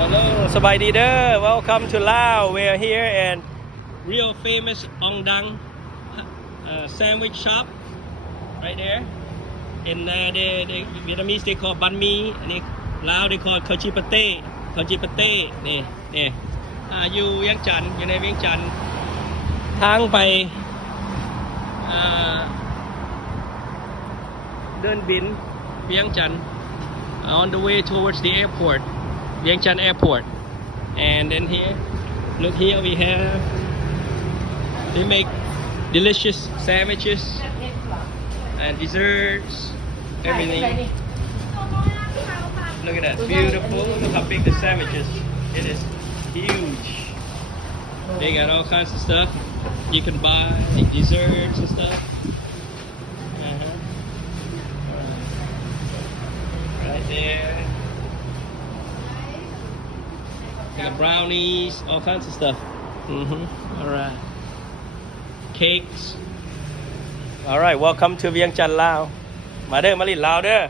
Hello สบายดีเด้อ Welcome to Lao. We're here and real famous Ong Dang sandwich shop right there. In the Vietnamese they call banh mi. อันนี้ Lao they call Khao Chi Pate. Khao Chi Pate นี่อยู่เวียงจันทน์อยู่ในเวียงจันทน์ทางไปเดินบินเวียงจันทน์ on the way towards the airport Vientiane Airport. And then here, look here we have, they make delicious sandwiches and desserts, everything. Look at that, beautiful. Look how big the sandwich is. It is huge. They got all kinds of stuff you can buy, like desserts and stuff. Right there. They got brownies, all kinds of stuff. Alright. Cakes. Alright, welcome to Vientiane, Lao. มาเด้อมาลินลาวเด้อ